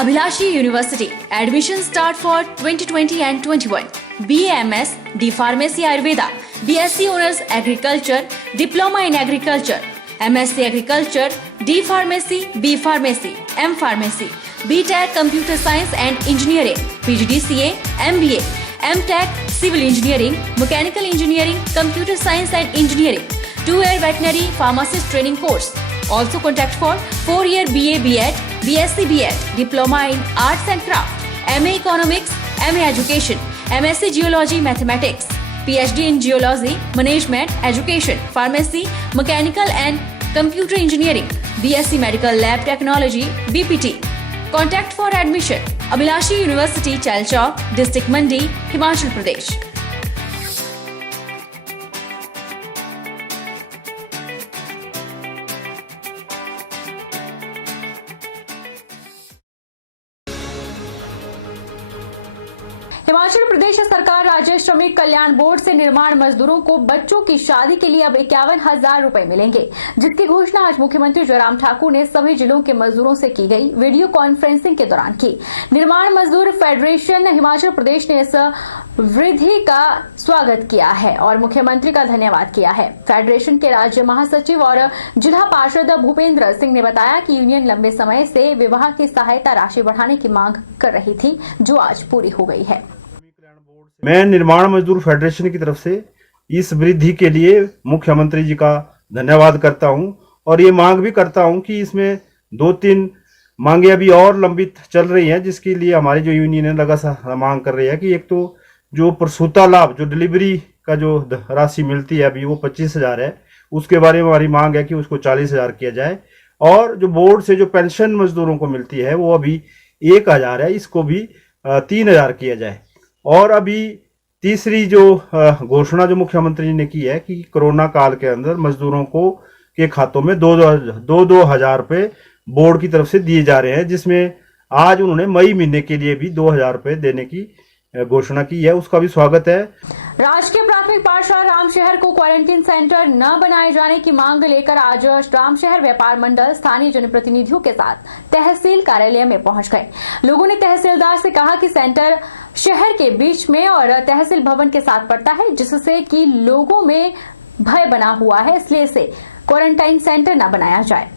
Abhilashi University. Admission start for 2020 and 21. BAMS, D Pharmacy Ayurveda, BSc Honors Agriculture, Diploma in Agriculture, MSc Agriculture, D Pharmacy, B Pharmacy, M Pharmacy, BTech Computer Science and Engineering, PGDCA, MBA, MTech Civil Engineering, Mechanical Engineering, Computer Science and Engineering, 2-year Veterinary Pharmacist Training Course. Also contact for 4-year BA BEd, BSc BEd, Diploma in Arts and Craft, MA Economics, MA Education, MSc Geology Mathematics, PhD in Geology, Management, Education, Pharmacy, Mechanical and Computer Engineering, BSc Medical Lab Technology, BPT. Contact for admission. Abhilashi University, Chalchawk, District Mandi, Himachal Pradesh. Himachal Pradesh सरकार राज्य श्रमिक कल्याण board से निर्माण मजदूरों को बच्चों की शादी के लिए अब 51,000 रुपए मिलेंगे, जिसकी घोषणा आज मुख्यमंत्री जयराम ठाकुर ने सभी जिलों के मजदूरों से की गई वीडियो कॉन्फ्रेंसिंग के दौरान की। निर्माण मजदूर फेडरेशन हिमाचल प्रदेश ने इस वृद्धि का स्वागत किया है और मुख्यमंत्री का धन्यवाद किया है। फेडरेशन के राज्य महासचिव और जिला पार्षद भूपेंद्र सिंह ने बताया कि यूनियन लंबे समय से विवाह की सहायता राशि बढ़ाने की मांग कर रही थी, जो आज पूरी हो गई है। मैं निर्माण मजदूर फेडरेशन की तरफ से इस वृद्धि के लिए मुख्यमंत्री जी का धन्यवाद करता हूं और ये मांग भी करता हूं कि इसमें 2-3 मांगे अभी और लंबित चल रही हैं, जिसके लिए हमारी जो यूनियन है लगातार मांग कर रही है कि एक तो जो प्रसूता लाभ, जो डिलीवरी का जो राशि मिलती है अभी वो 25,000 है, उसके बारे में हमारी मांग है कि उसको 40,000 किया जाए। और जो बोर्ड से जो पेंशन मजदूरों को मिलती है वो अभी 1,000 है, इसको भी 3,000 किया जाए। और अभी तीसरी जो घोषणा जो मुख्यमंत्री जी ने की है कि कोरोना काल के अंदर मजदूरों को के खातों में 2-2 हजार रुपए बोर्ड की तरफ से दिए जा रहे हैं, जिसमें आज उन्होंने मई महीने के लिए भी 2,000 रुपए देने की घोषणा की है, उसका भी स्वागत है। राजकीय प्राथमिक पाठशाला रामशहर को क्वारंटीन सेंटर न बनाए जाने की मांग लेकर आज रामशहर व्यापार मंडल स्थानीय जनप्रतिनिधियों के साथ तहसील कार्यालय में पहुंच गए। लोगों ने तहसीलदार से कहा कि सेंटर शहर के बीच में और तहसील भवन के साथ पड़ता है, जिससे कि लोगों में भय बना हुआ है, इसलिए इसे क्वारंटाइन सेंटर न बनाया जाए।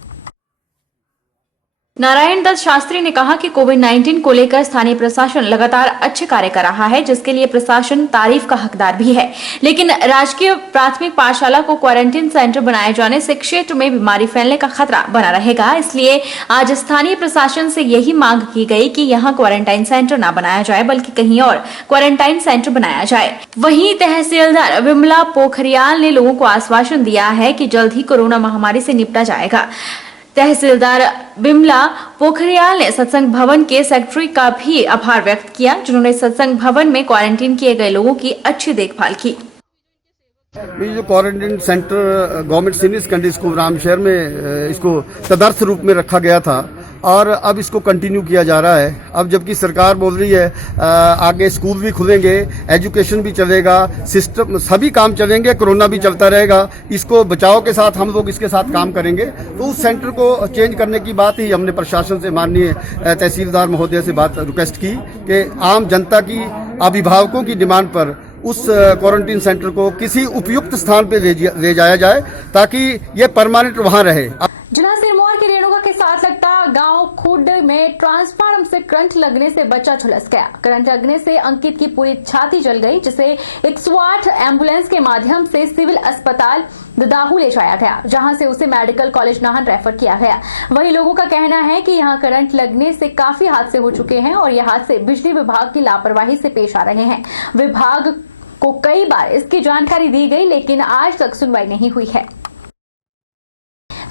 नारायण दत्त शास्त्री ने कहा कि कोविड-19 को लेकर स्थानीय प्रशासन लगातार अच्छे कार्य कर रहा है, जिसके लिए प्रशासन तारीफ का हकदार भी है, लेकिन राजकीय प्राथमिक पाठशाला को क्वारंटीन सेंटर बनाए जाने से क्षेत्र में बीमारी फैलने का खतरा बना रहेगा। इसलिए आज स्थानीय प्रशासन से यही मांग की गई कि यहां क्वारंटाइन सेंटर न बनाया जाए, बल्कि कहीं और क्वारंटाइन सेंटर बनाया जाए। वहीं तहसीलदार विमला पोखरियाल ने लोगों को आश्वासन दिया है कि जल्द ही कोरोना महामारी से निपटा जाएगा। तहसीलदार बिमला पोखरियाल ने सत्संग भवन के सेक्रेटरी का भी आभार व्यक्त किया, जिन्होंने सत्संग भवन में क्वारंटीन किए गए लोगों की अच्छी देखभाल की। ये जो quarantine centre government senior secondary school Ramshahar में इसको तदर्थ रूप में रखा गया था और अब इसको कंटिन्यू किया जा रहा है। अब जबकि सरकार बोल रही है आगे स्कूल भी खुलेंगे, एजुकेशन भी चलेगा, सिस्टम सभी काम चलेंगे, कोरोना भी चलता रहेगा, इसको बचाव के साथ हम लोग इसके साथ काम करेंगे। तो उस सेंटर को चेंज करने की बात ही हमने प्रशासन से, माननीय तहसीलदार महोदय से बात रिक्वेस्ट की कि आम जनता की, अभिभावकों की डिमांड पर उस क्वारंटीन सेंटर को किसी उपयुक्त स्थान पे ले जाया जाए ताकि ये परमानेंट वहां रहे। जिला सिरमौर के रेणुका के साथ लगता गांव खुड में ट्रांसफार्मर से करंट लगने से बच्चा झुलस गया। करंट लगने से अंकित की पूरी छाती जल गई, जिसे 108 एम्बुलेंस के माध्यम से सिविल अस्पताल ददाहू ले जाया गया, जहां से उसे मेडिकल कॉलेज नाहन रेफर किया गया। वहीं लोगों का कहना है कि यहां करंट लगने से काफी हादसे हो चुके हैं और यह हादसे बिजली विभाग की लापरवाही से पेश आ रहे हैं। विभाग को कई बार इसकी जानकारी दी गई, लेकिन आज तक सुनवाई नहीं हुई है।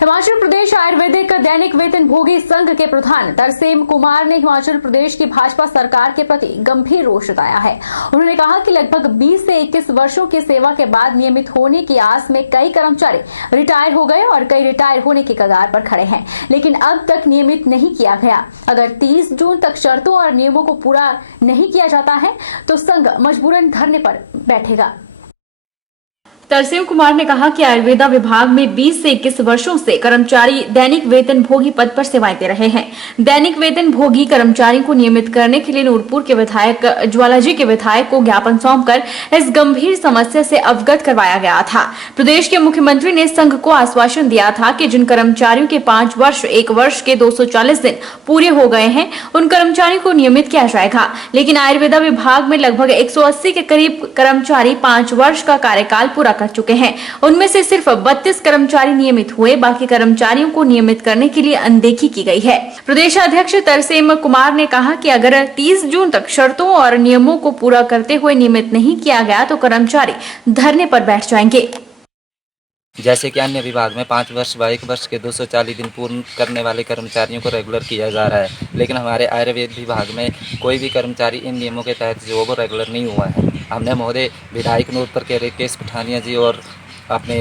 हिमाचल प्रदेश आयुर्वेदिक दैनिक वेतन भोगी संघ के प्रधान तरसेम कुमार ने हिमाचल प्रदेश की भाजपा सरकार के प्रति गंभीर रोष जताया है। उन्होंने कहा कि लगभग 20 से 21 वर्षों की सेवा के बाद नियमित होने की आस में कई कर्मचारी रिटायर हो गए और कई रिटायर होने की कगार पर खड़े हैं, लेकिन अब तक नियमित नहीं किया गया। अगर 30 जून तक शर्तों और नियमों को पूरा नहीं किया जाता है तो संघ मजबूरन धरने पर बैठेगा। तरसेम कुमार ने कहा कि आयुर्वेदा विभाग में 20 से 21 वर्षों से कर्मचारी दैनिक वेतन भोगी पद पर सेवाएं दे रहे हैं। दैनिक वेतन भोगी कर्मचारियों को नियमित करने के लिए नूरपुर के विधायक ज्वालाजी के विधायक को ज्ञापन सौंपकर इस गंभीर समस्या से अवगत करवाया गया था। प्रदेश के मुख्यमंत्री ने संघ को आश्वासन दिया था कि जिन कर्मचारियों के 5 वर्ष 1 वर्ष के 240 दिन पूरे हो गए हैं, उन कर्मचारियों को नियमित किया जाएगा। लेकिन आयुर्वेदा विभाग में लगभग 180 के करीब कर्मचारी 5 वर्ष का कार्यकाल पूरा कर चुके हैं। उनमें से सिर्फ 32 कर्मचारी नियमित हुए, बाकी कर्मचारियों को नियमित करने के लिए अनदेखी की गई है। प्रदेश अध्यक्ष तरसेम कुमार ने कहा कि अगर 30 जून तक शर्तों और नियमों को पूरा करते हुए नियमित नहीं किया गया तो कर्मचारी धरने पर बैठ जाएंगे। जैसे कि अन्य विभाग में 5 वर्ष व 1 वर्ष के 240 दिन पूर्ण करने वाले कर्मचारियों को रेगुलर किया जा रहा है, लेकिन हमारे आयुर्वेद विभाग में कोई भी कर्मचारी इन नियमों के तहत जो वो रेगुलर नहीं हुआ है। हमने महोदय विधायक नूरपुर के राकेश पठानिया जी और अपने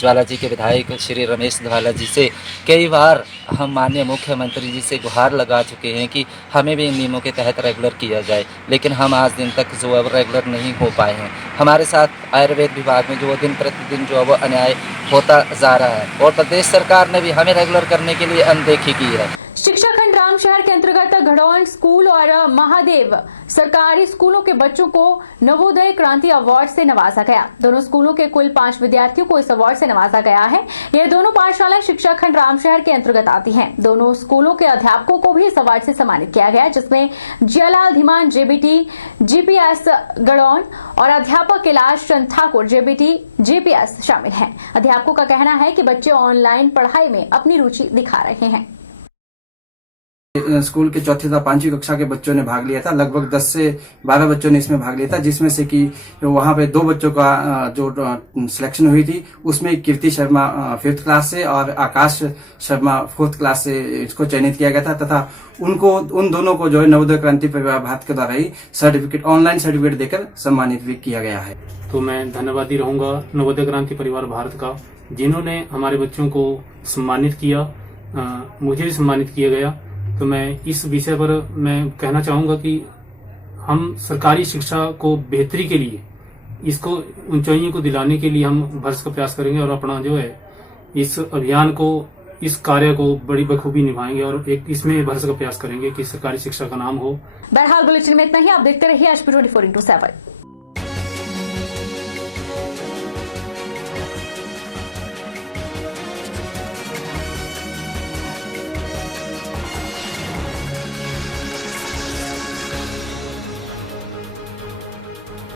ज्वाला जी के विधायक श्री रमेश ज्वाला जी से कई बार हम माननीय मुख्यमंत्री जी से गुहार लगा चुके हैं कि हमें भी इन नियमों के तहत रेगुलर किया जाए, लेकिन हम आज दिन तक जो अब रेगुलर नहीं हो पाए हैं। हमारे साथ आयुर्वेद विभाग में जो दिन प्रतिदिन जो वो अन्याय होता जा रहा है और प्रदेश सरकार ने भी हमें रेगुलर करने के लिए अनदेखी की है। शिक्षा खंड राम शहर के अंतर्गत घड़ौन स्कूल और महादेव सरकारी स्कूलों के बच्चों को नवोदय क्रांति अवार्ड से नवाजा गया। दोनों स्कूलों के कुल 5 विद्यार्थियों को इस अवार्ड से नवाजा गया है। ये दोनों पाठशालाएं शिक्षा खंड राम शहर के अंतर्गत आती हैं। दोनों स्कूलों के अध्यापकों को भी इस अवार्ड से सम्मानित किया गया, जिसमें जियालाल धीमान जेबीटी जीपीएस गड़ौन और अध्यापक कैलाश चंद ठाकुर जेबीटी जीपीएस शामिल हैं। अध्यापकों का कहना है कि बच्चे ऑनलाइन पढ़ाई में अपनी रुचि दिखा रहे हैं। स्कूल के चौथी तथा 5वीं कक्षा के बच्चों ने भाग लिया था। लगभग 10 से 12 बच्चों ने इसमें भाग लिया था, जिसमें से कि वहां पे 2 बच्चों का जो सिलेक्शन हुई थी उसमें कीर्ति शर्मा 5th क्लास से और आकाश शर्मा 4th क्लास से इसको चयनित किया गया था, तथा उन दोनों को जो है नवोदय क्रांति परिवार भारत के द्वारा ही सर्टिफिकेट ऑनलाइन सर्टिफिकेट देकर सम्मानित भी किया गया है। तो मैं धन्यवादी रहूंगा नवोदय क्रांति परिवार भारत का, जिन्होंने हमारे बच्चों को सम्मानित किया। मुझे भी सम्मानित किया गया। तो मैं इस विषय पर मैं कहना चाहूंगा कि हम सरकारी शिक्षा को बेहतरी के लिए, इसको ऊंचाइयों को दिलाने के लिए हम भरसक प्रयास करेंगे और अपना जो है इस अभियान को, इस कार्य को बड़ी बखूबी निभाएंगे और एक इसमें भरसक प्रयास करेंगे कि सरकारी शिक्षा का नाम हो। बहरहाल बुलेटिन में इतना ही। आप देखते रहिए HP 24x7।